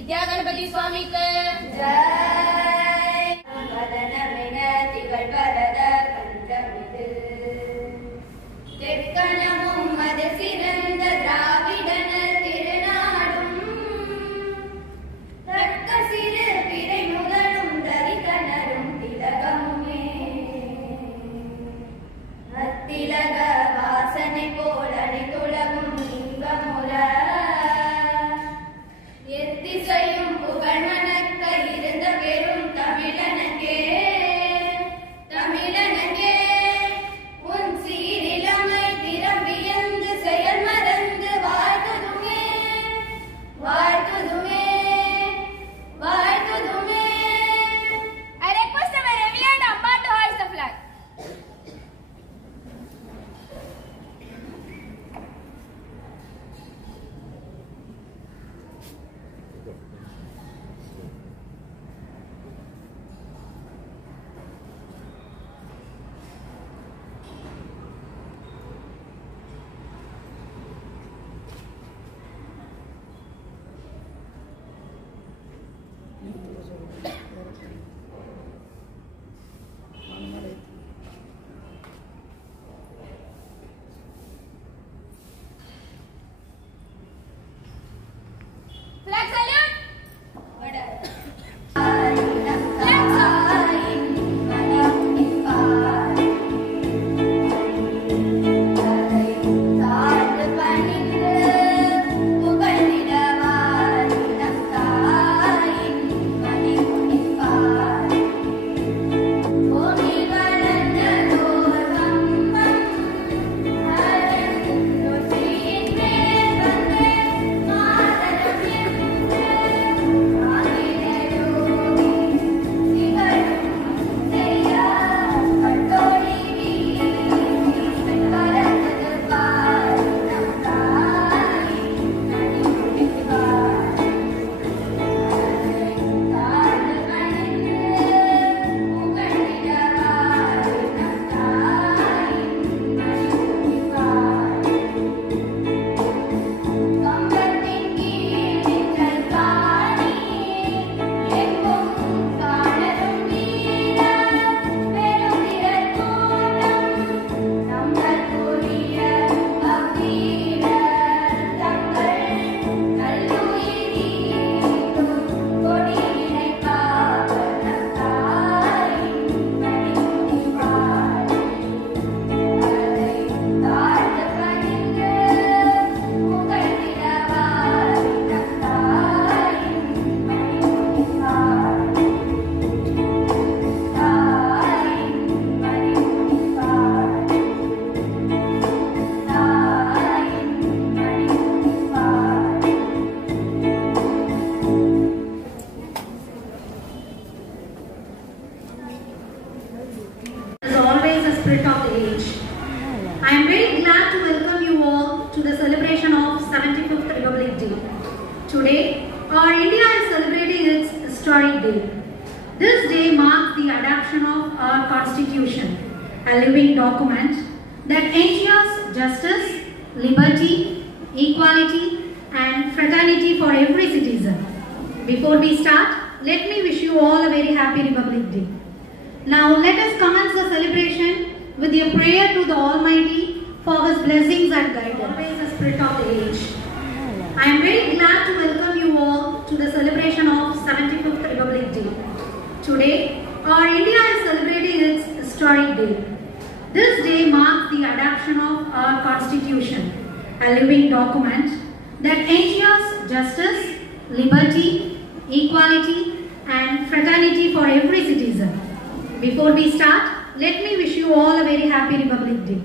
विद्या गणपति स्वामी के जय वदनमिन तिगळ्वरद कंठमिदु तेक्कणमुम मद सिरंद द्राविडन तिरुनाडुम तक्क सिறு பிறை முதலும் தரித்தனரும் திலகமுமே அத்திலக வாசனை போல் அனைத்துலகும் இன்பமுற எத்திசையும் புகழ் மணக்க இருந்த பெரும் தமிழனங்கே தமிழனங்கே உன் சீரிலமை திறம் வியந்து செயல் மறந்து வாழ்த்துதுமே வாழ்த்துதுமே வாழ்த்துதுமே. I request our revered Amma to hoist the flag. Flag salute. Spirit of the age. I am very glad to welcome you all to the celebration of 75th Republic Day. Today, our India is celebrating its historic day. This day marks the adoption of our Constitution, a living document that ensures justice, liberty, equality, and fraternity for every citizen. Before we start, let me wish you all a very happy Republic Day. Now let us commence the celebration with a prayer to the Almighty for His blessings and guidance. Always the spirit of the age. I am very glad to welcome you all to the celebration of 75th Republic Day. Today, our India is celebrating its historic day. This day marks the adoption of our Constitution, a living document that ensures justice, liberty, equality, and fraternity for every citizen. Before we start, let me wish you all a very happy Republic Day.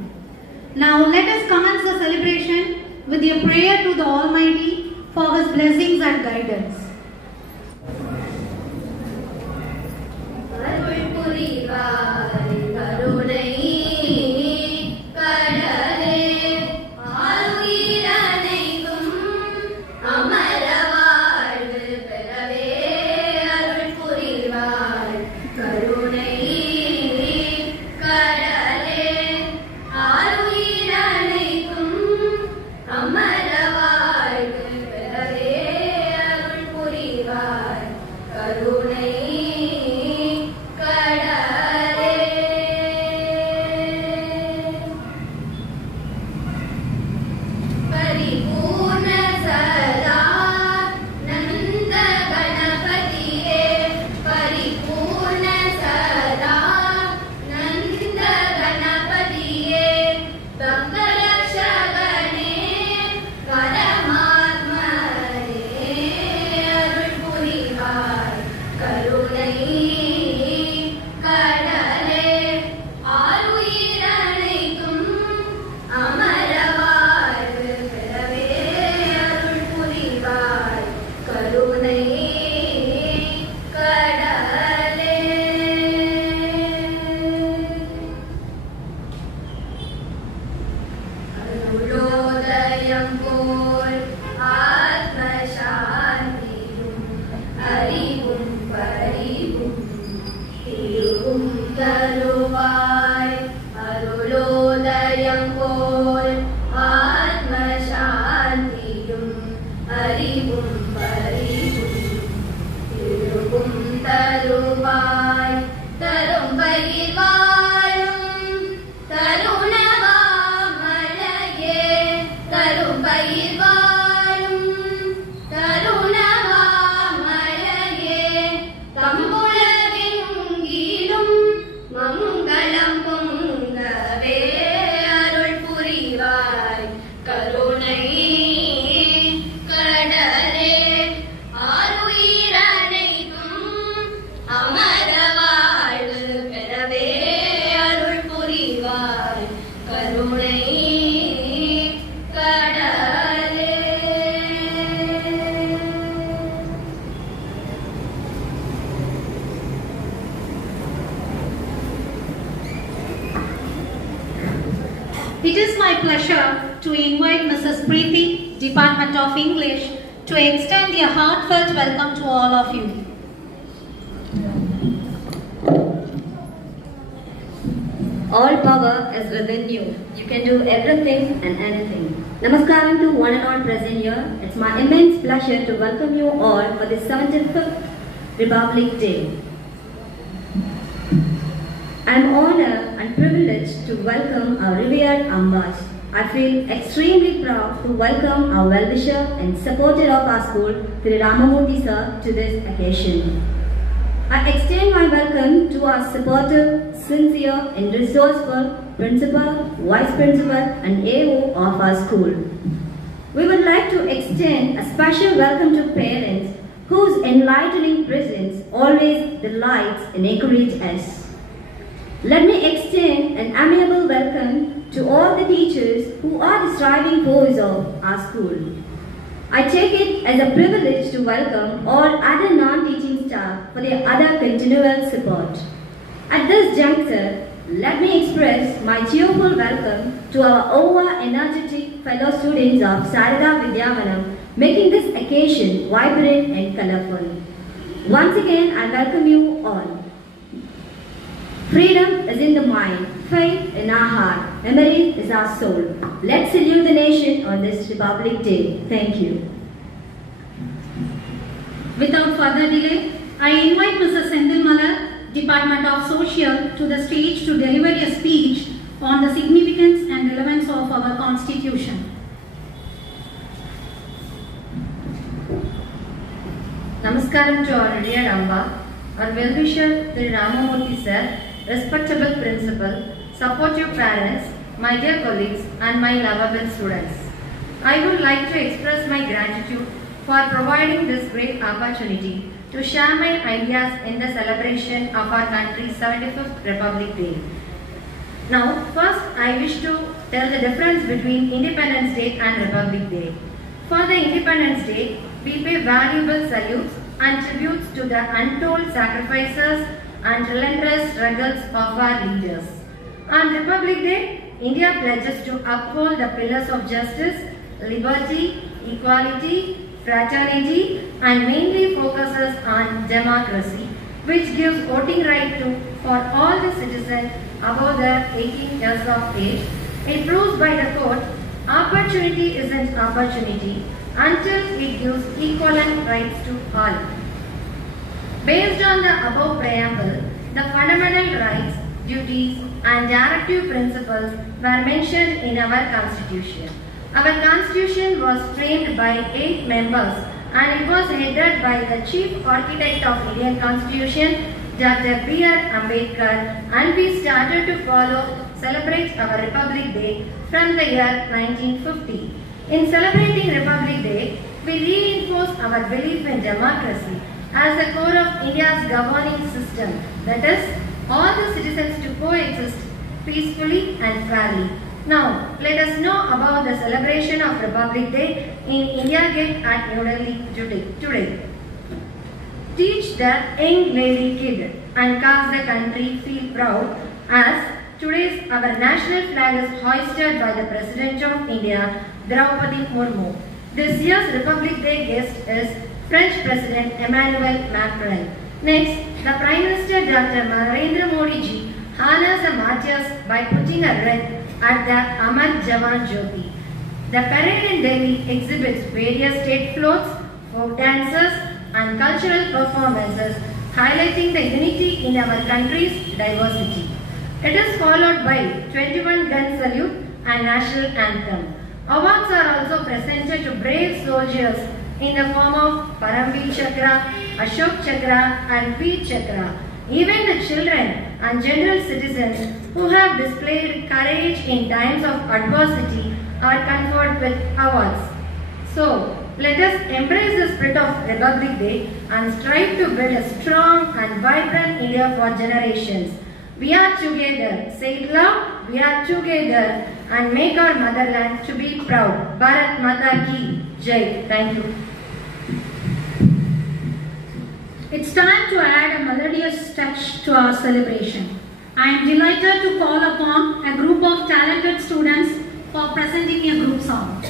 Now let us commence the celebration with a prayer to the Almighty for His blessings and guidance. அமரவாழ்வு பெறவே அருள் தருவாய் தரும் பயிர் வாழும் தருணமாமழையே தரும் பயிர் வாழும் தருணமாமழையே தம்புலகெங்கிலும் மங்களம் பொங்கவே அருள் புரிவாய் கருணை கடலே ஆருயிரனைக்கும் அமர வாழ்வு பெறவே அருள் புரிவாய் கருணை கடலே. It is my pleasure to invite Mrs. Preeti, Department of English, to extend a heartfelt welcome to all of you. All power is within you. You can do everything and anything. Namaskaram to one and all present here. It's my immense pleasure to welcome you all for the 75th Republic Day. I am honored and privileged to welcome our revered Ambas. I feel extremely proud to welcome our well-wisher and supporter of our school, Thiru Ramamurthy sir, to this occasion. I extend my welcome to our supportive, sincere and resourceful principal, vice principal and AO of our school. We would like to extend a special welcome to parents whose enlightening presence always delights and encourages us. Let me extend an amiable welcome to all the teachers who are the striving force of our school. I take it as a privilege to welcome all other non-teaching staff for their other continual support. At this juncture, let me express my cheerful welcome to our over-energetic fellow students of Sarada Vidyavanam, making this occasion vibrant and colorful. Once again, I welcome you all. Freedom is in the mind, faith in our heart, memory is our soul. Let's salute the nation on this Republic Day. Thank you. Without further delay, I invite Mrs. Senthil Malar, Department of Social, to the stage to deliver a speech on the significance and relevance of our Constitution. Namaskaram to our revered Amba, our well-wisher Thiru Ramamurthy sir, respectable principal, supportive parents, my dear colleagues and my lovable students. I would like to express my gratitude for providing this great opportunity to share my ideas in the celebration of our country's 75th Republic Day. Now, first I wish to tell the difference between Independence Day and Republic Day. For the Independence Day, we pay valuable salutes and tributes to the untold sacrifices and relentless struggles of our leaders. On Republic Day, India pledges to uphold the pillars of justice, liberty, equality, fraternity and mainly focuses on democracy, which gives voting right for all the citizens above the 18 years of age. It proves by the quote, opportunity isn't opportunity until it gives equivalent rights to all. Based on the above preamble, the fundamental rights, duties and directive principles were mentioned in our Constitution. Our Constitution was framed by 8 members and it was headed by the Chief Architect of Indian Constitution, Dr. B.R. Ambedkar, and we started to celebrate our Republic Day from the year 1950. In celebrating Republic Day, we reinforce our belief in democracy as the core of India's governing system, that is, all the citizens to coexist peacefully and fairly. Now, let us know about the celebration of Republic Day in India Gate at New Delhi today. Teach the young lady kid and cause the country feel proud as today's our national flag is hoisted by the President of India, Draupadi Murmu. This year's Republic Day guest is French President Emmanuel Macron. Next, the Prime Minister Dr. Narendra Modi ji honors the martyrs by putting a wreath at the Amar Jawan Jyoti. The parade in Delhi exhibits various state floats, folk dances and cultural performances highlighting the unity in our country's diversity. It is followed by 21 gun salute and national anthem. Awards are also presented to brave soldiers in the form of Paramveer Chakra, Ashok Chakra and Veer Chakra. Even the children and general citizens who have displayed courage in times of adversity are conferred with awards. So, let us embrace the spirit of Republic Day and strive to build a strong and vibrant India for generations. We are together. Say it loud. We are together and make our motherland to be proud. Bharat Mata Ki Jai. Thank you. It's time to add a melodious touch to our celebration. I am delighted to call upon a group of talented students for presenting a group song.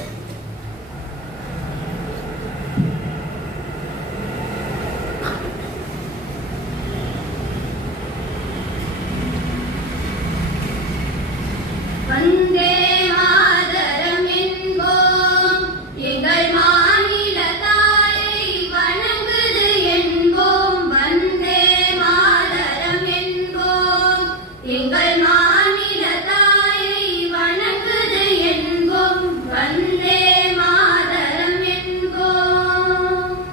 Vande Mataram என்போம் எங்கள் மாநில தாயை வணங்குது என்போம் வந்தே மாதரம் என்போம் எங்கள் மாநில தாயை வணங்குது என்போம் வந்தே மாதரம் என்போம்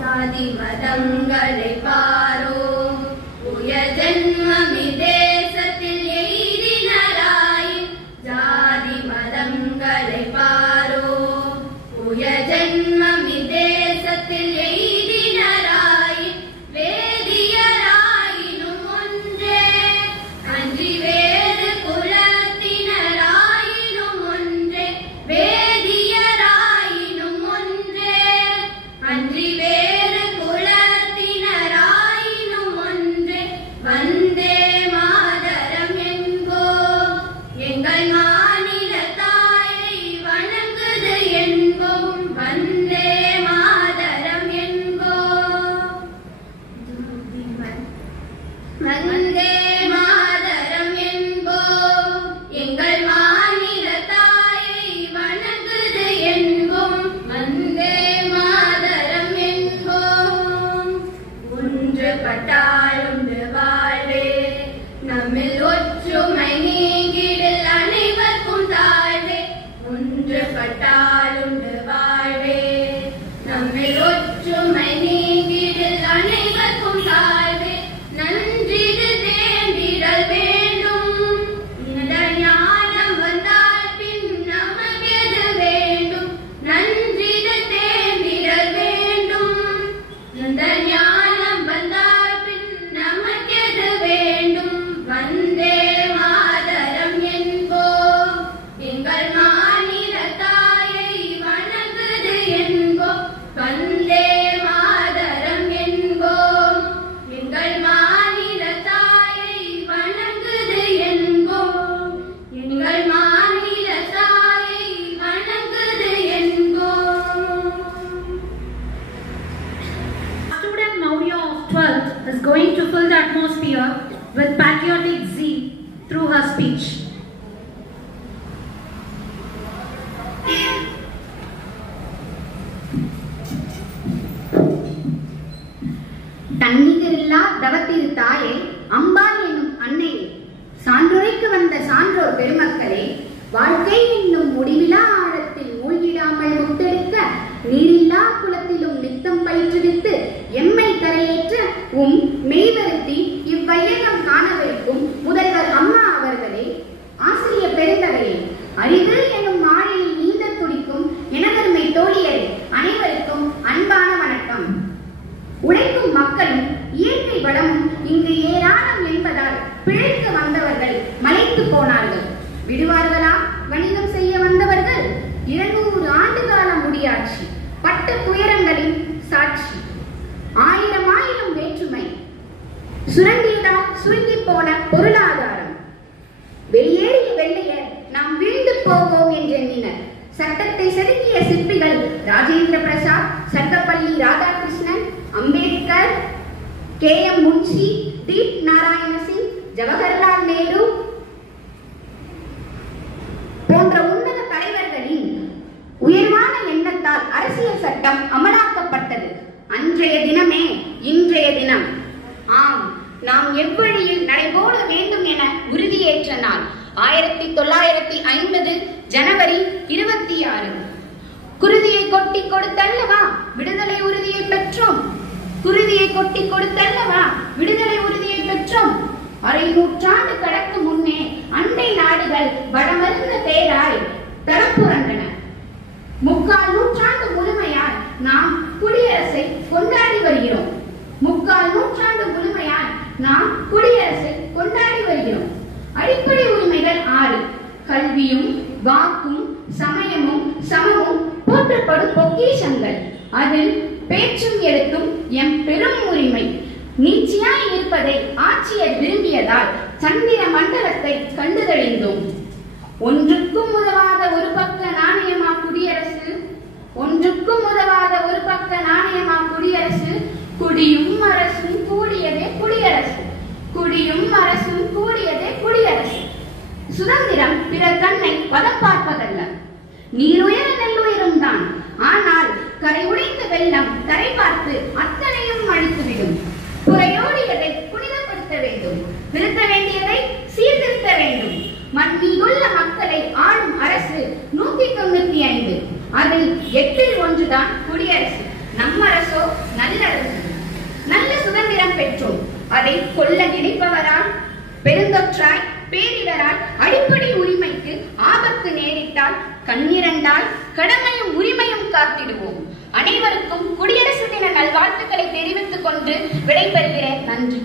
ஜாதி மதங்களை பாரோம் உயர் ஜென்மமிதே is going to fill the atmosphere with patriotic zeal through her speech. தன்னிகரில்லா தவத்திரு தாயே அம்பா என்னும் அன்னையே சான்றுரைக்கு வந்த சான்றோர் பெருமக்களே வாழ்க்கை என்னும் முடிவிலா ஆழத்தில் மூழ்கிடாமல் முத்தெடுக்க நீரில்லா குளத்திலும் நித்தம் பயிற்றுவித்து எம்மை கரையேற்ற மெய்வருத்தி இவ்வையகம் காணவிருக்கும் முதல்வர் அம்மா அவர்களே, ஆசிரிய பெருந்தகையே, அறிவு என்னும் மாழையில் நீந்த துடிக்கும் எனதருமை தோழியரே, அனைவருக்கும் அன்பான வணக்கம். உழைக்கும் மக்களும் இயற்கை வளமும் இங்கு ஏராளம் என்பதால் பிழைக்க வந்தவர்கள் மலைத்து போனார்கள். விடுவார்களா வணிகம் செய்ய வந்தவர்கள்? 200 ஆண்டு கால முடியாட்சி, பட்ட துயரங்களின் சாட்சி, ஆயிரம் வேற்றுமை, சுரண்டியதால் சுருங்கி போன பொருளாதாரம். வெளியேறிய வெள்ளையர் நாம் வீழ்ந்து போவோம் என்றெண்ணினர். சட்டத்தை செதுக்கிய சிற்பிகள் ராஜேந்திர பிரசாத், சர்வப்பள்ளி ராதாகிருஷ்ணன், அம்பேத்கர், KM முன்ஷி, தீப் நாராயண சிங், ஜவஹர்லால் நேரு போன்ற உன்னத தலைவர்களின் உயர்வான எண்ணத்தால் அரசியல் சட்டம் அமலாக்கப்பட்டது. அன்று அன்றைய தினமே இன்றைய தினம். ஆம், நாம் எவ்வழியில் நடைபோட வேண்டும் என உறுதியேற்ற நாள் 1950 ஜனவரி 26. குருதியை கொட்டி கொடுத்தல்லவா விடுதலை உறுதியை பெற்றோம். குருதியை கொட்டி கொடுத்தல்லவா விடுதலை உறுதியை பெற்றோம். அரை நூற்றாண்டு கடக்கு முன்னே அண்டை நாடுகள் வடமருந்த பேராய் தரப்புரண்டன. 3/4 நூற்றாண்டு முழுமையால் நாம் குடியரசை கொண்டாடி வருகிறோம். 3/4 நூற்றாண்டு முழுமையால் நாம் குடியரசை கொண்டாடி வருகிறோம். அடிப்படை உரிமைகள் 6. கல்வியும் வாக்கும் சமயமும் சமமும் போற்றப்படும் பொக்கிஷங்கள். அதில் பேச்சும் எழுத்தும் எம் பெரும் உரிமை. நீட்சியாய் இருப்பதை ஆட்சியர் விரும்பியதால் சந்திர மண்டலத்தை கண்டுதழிந்தோம். ஒன்றுக்கும் உதவாத ஒரு பக்க நாணயமா குடியரசு, ஒன்றுக்கும் உதவாத ஒரு பக்க நாணயமா குடியரசு. குடியும் அரசும் கூடியதே குடியரசு, குடியும் அரசும் கூடியதே குடியரசு. சுதந்திரம் பிறர் கண்ணை பதம் பார்ப்பதல்ல, நீருயர நெல்லுயரும் தான். ஆனால் கரை உடைந்த வெள்ளம் தரை பார்த்து அத்தனையும் அழித்துவிடும். குறையோடியதை புனிதப்படுத்த வேண்டும், திருத்த வேண்டியதை சீர்திருத்த வேண்டும். மண்மீதுள்ள மக்களை ஆளும் அரசு 195. அதில் 8ல் 1 தான் குடியரசு. நம் அரசோ நல்லரசு. நல்ல சுதந்திரம் பெற்றோம். அதை கொல்ல நினைப்பவரால், பெருந்தொற்றாய் பேரிடரால் அடிப்படை உரிமைக்கு ஆபத்து நேரிட்டால் கண்ணிரண்டால் கடமையும் உரிமையும் காத்திடுவோம். அனைவருக்கும் குடியரசு தின நல்வாழ்த்துக்களை தெரிவித்துக் கொண்டு விடைபெறுகிறேன். நன்றி.